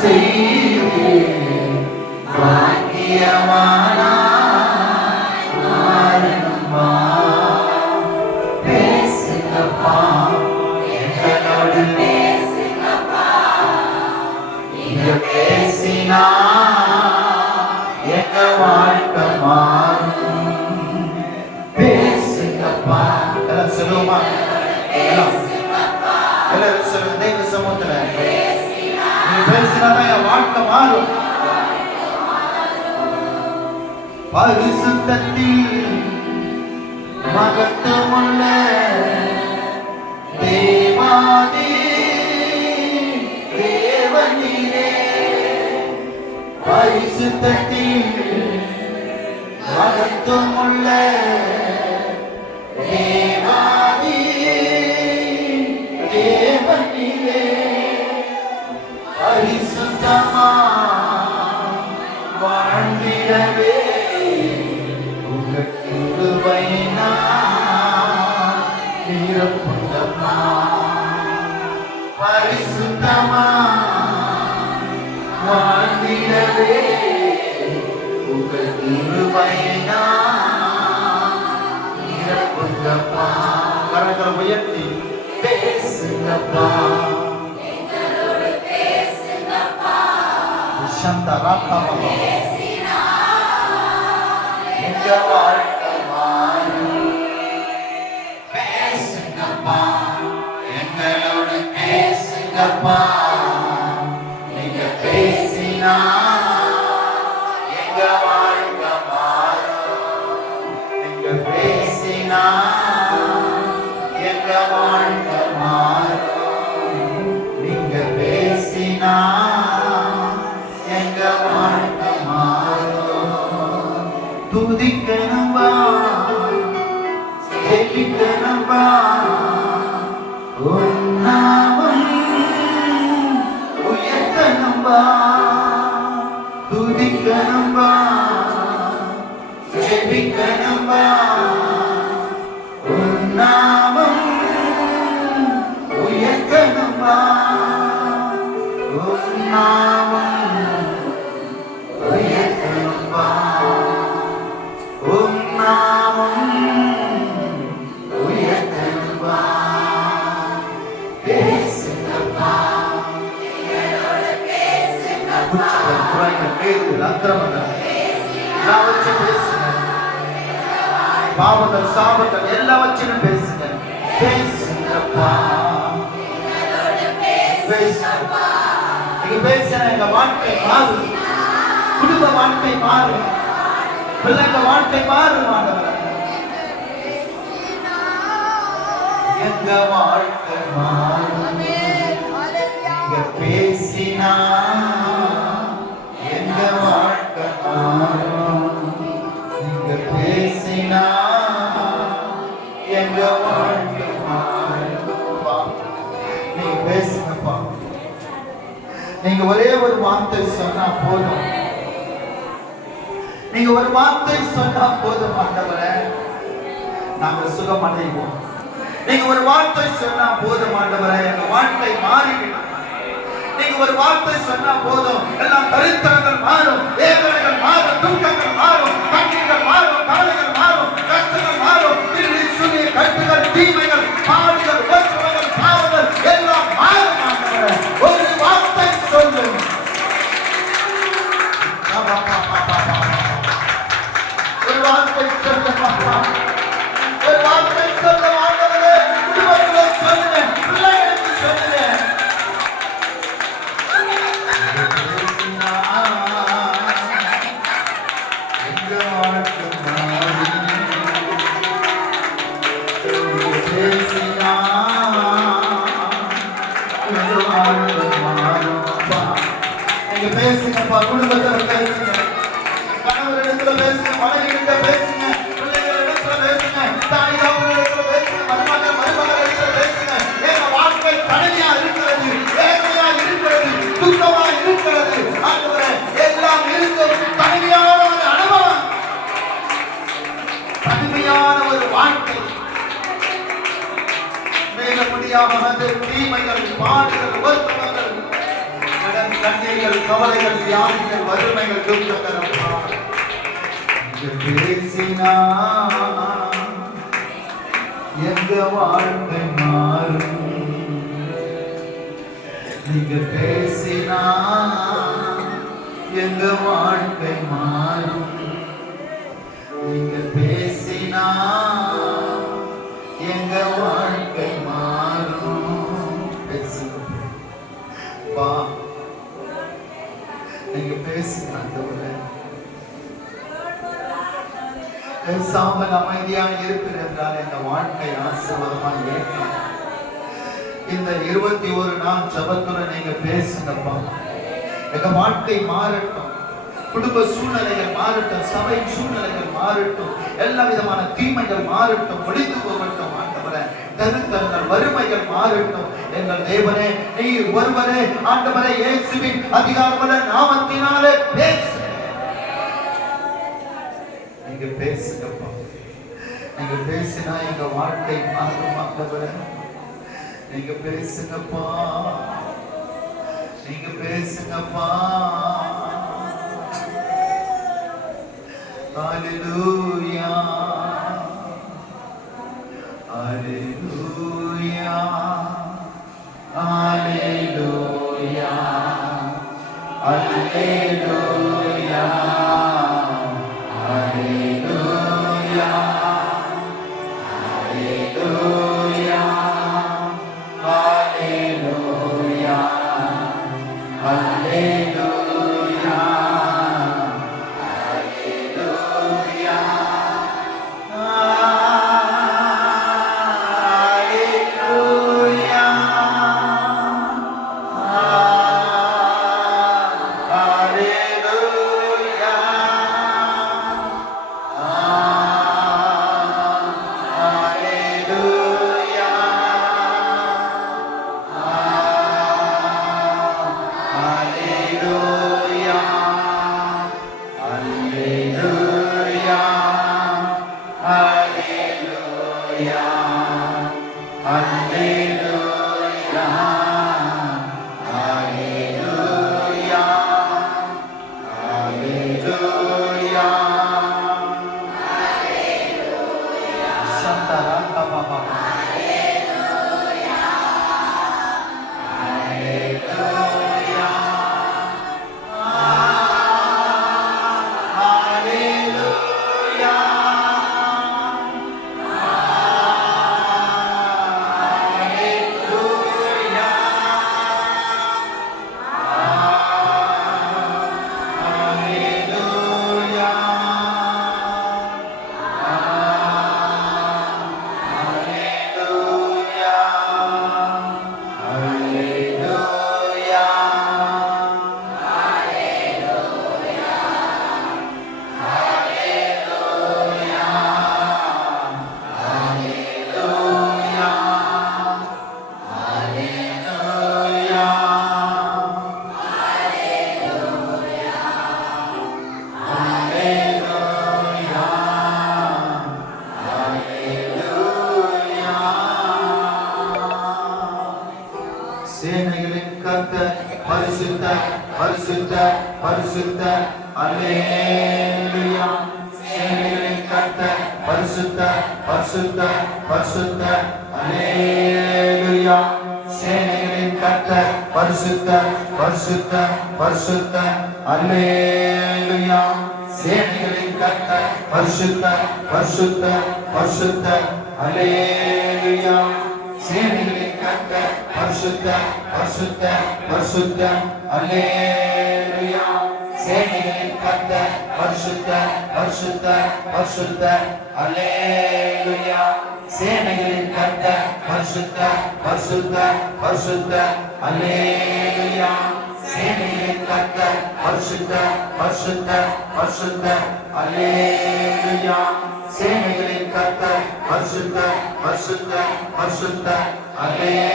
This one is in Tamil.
செய்து பாக்கியவானாய் மாறணுமா? பேசுங்கப்பா, எங்களோடு பேசுங்கப்பா. நீங்க பேசினா எங்க வாழ்க்கை மாறும். பேசுங்கப்பா. எல்லாம் சொல்லுவோமா? எல்லாரும் சொல்லுங்க. தெய்வ சமூகத்துல நீ பேசினாதான் என் வாழ்க்கை மாறும். பரிசுத்தத்தில் மகத்துவமுள்ள தேவாதி தேவனீரே. பரிசுத்தத்தில் மகத்துவமுள்ள தேவாதி தேவனீரே. பரிசுத்தமா வாழ்ந்திடவே உங்க கிருபையினா நிரப்புங்கப்பா. பரிசுத்தமா வாழ்ந்திடவே உங்க கிருபையினா நிரப்புங்கப்பா. கரங்களை உயர்த்தி பேசுங்கப்பா. சந்தராகமமா எங்க வாழ்க்கை மாறும். பேசுங்கப்பா, எங்களோட பேசுங்கப்பா. நீங்க பேசினா எங்க வாழ்க்கை மாறும். நீங்க பேசினா எங்க வாழ்க்கை மாறும். நீங்க பேசினா எங்க வாழ்க்கை மாறும். துதிக்கணும்பா, ஜெயிக்கணும்பா. உன் நாமம் உயர்த்தணும்பா. துதிக்கணும்பா, ஜெயிக்கணும்பா. உன் நாமம் உயர்த்தணும்பா. உன் நாமம் உயர்த்தணும்பா. உன் நாமம் உயர்த்தணும்பா. பேசுங்கப்பா, எங்களோட பேசுங்கப்பா. குறைகள் பேர்கள் அக்கிரமங்கள் எல்லாவற்றையும் பேசுங்க. பாவங்கள் சாபங்கள் எல்லாவற்றையும் பேசுங்க. பேசுங்கப்பா, பேசுங்கப்பா. நீங்க பேசினா எங்க வாழ்க்கை மாறும். குடும்ப வாழ்க்கை மாறும். பிள்ளைங்க வாழ்க்கை மாறும். ஆண்டவரே, எங்க வாழ்க்கை மாறும். நீங்க பேசினா எங்க வாழ்க்கை மாறும். நீங்க பேசினா எங்க வாழ்க்கை மாறும். நீங்க பேசுங்கப்பா. நீங்க ஒரே ஒரு வார்த்தை சொன்னா போதும். நீங்க ஒரு வார்த்தை சொன்னா போதும் ஆண்டவரே, நாங்க சுகம் அடைவோம். நீங்க ஒரு வார்த்தை சொன்னா போதும் ஆண்டவரே, எங்க வாழ்க்கை மாறிவிடும். நீங்க ஒரு வார்த்தை சொன்னா போதும், எல்லாம் தரித்திரங்கள் மாறும், வேதனைகள் மாறும், துக்கங்கள் மாறும், கண்ணீர்கள் மாறும், கவலைகள் மாறும், கஷ்டங்கள் மாறும், திருடி சுனி கட்டுகள், தீமைகள், பாடுகள், உபத்திரவங்கள், பாவங்கள் எல்லாம் மாறும் ஆண்டவரே. ஒரு வார்த்தை சொல்லும். ஒரு வார்த்தை சொல்லுமா? ஒரு வார்த்தை சொல்ல ஆண்டவரே, குடும்பங்களை சொல்லுங்க, பிள்ளைகளுக்கு சொல்லுங்க. எங்க வாழ்க்கை மாறும். பேசினா எங்க வாழ்க்கை மாறும்பா. நீங்க பேசுங்கப்பா. குடும்பத்துல பேசுங்க, கணவரிடத்துல பேசுங்க, மனைவியிடத்துல பேசுங்க, பிள்ளைகளிடத்துல பேசுங்க, தாய் தகவலிடத்துல பேசுங்க, மருமகளிடத்துல பேசுங்க. எங்க வாழ்க்கை தனியா இருக்கிறது, வேதனையா இருக்கிறது, துக்கமா இருக்கிறது. ஆண்டவரே, எல்லாம் இருக்கும். தனிமையான ஒரு அனுபவம், தனிமையான ஒரு வாழ்க்கை, மேல முடியாத தீமைகள், பாடுகள், உபத்திரவங்கள் கண்ணீர்கள், கவலைகள், வியாதிகள், வறுமைகள், துக்கங்கள் அப்பா. நீங்க பேசினா எங்க வாழ்க்கை மாறும். நீங்க பேசினா எங்க வாழ்க்கை மாறும். நீங்க பேசினா எங்க வாழ்க்கை மாறும். பேசுங்கப்பா, நீங்க பேசுங்க ஆண்டவரே. பேசாமல் அமைதியாக இருக்கிறது என்றால் எங்க வாழ்க்கை ஆசீர்வாதமா ஏற்கும். இந்த 21 நாள் ஜபத்துல நீங்க பேசுங்கப்பா. எங்க வாழ்க்கை மாறட்டும், குடும்ப சூழ்நிலைகள் மாறட்டும், சபை சூழ்நிலைகள் மாறட்டும், எல்லா விதமான தீமைகள் மாறட்டும், ஒழிந்து போகட்டும் ஆண்டவரே. தருத்தங்கள், வறுமைகள் மாறட்டும். எங்கள் தேவனே, நீர் ஒருவரே ஆண்டவரே, இயேசுவின் அதிகாரமுள்ள நாமத்தினாலே பேசு. நீங்க பேசுங்கப்பா. நீங்க பேசினா எங்க வாழ்க்கை மாறும் ஆண்டவரே. நீங்க பேசுங்கப்பா. நீங்க பேசுங்கப்பா. ஹalleluya, ஹalleluya, ஹalleluya, ஹalleluya, ஹalleluya, ஹalleluya, ஹalleluya, ஹalleluya, ஹalleluya, சேனைகளின் கர்த்தர் பரிசுத்தர், பரிசுத்தர், பரிசுத்தர். அல்லேலூயா. சேனைகளின் கர்த்தர் பரிசுத்தர், பரிசுத்தர், பரிசுத்தர். அல்லேலூயா. சேனைகளின் கர்த்தர் பரிசுத்தர், பரிசுத்தர், பரிசுத்தர். அல்லேலூயா. சேனைகளின் கர்த்தர் பரிசுத்தர், பரிசுத்தர், பரிசுத்தர். அல்லேலூயா. சேனைகளின் கர்த்தர் பரிசுத்தர், பரிசுத்தர், பரிசுத்தர். அல்லேலூயா. சேனைகளின் கர்த்தர் பரிசுத்தர், பரிசுத்தர், பரிசுத்தர். அல்லேலூயா. சேனைகளின் கர்த்தர் பரிசுத்தர், பரிசுத்தர், பரிசுத்தர். அல்லேலூயா. சேனைகளின் கர்த்தர் பரிசுத்தர், பரிசுத்தர், பரிசுத்தர். அல்லேலூயா. சேனைகளின் கர்த்தர் பரிசுத்தர், பரிசுத்தர், பரிசுத்தர். அல்லேலூயா.